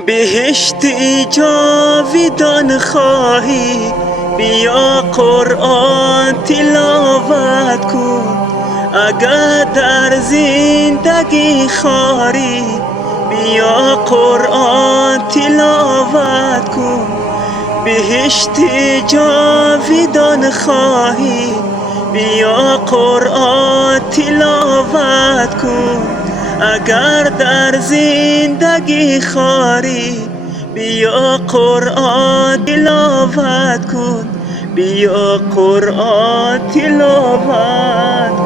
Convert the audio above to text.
بهشتی جاویدان خواهی، بیا قرآن تلاوت کن. اگر در زندگی خاری، بیا قرآن تلاوت کن. بهشتی جاویدان خواهی، بیا قرآن تلاوت کن. اگر در زندگی خاری، بیا قرآن تلاوت کن. بیا قرآن تلاوت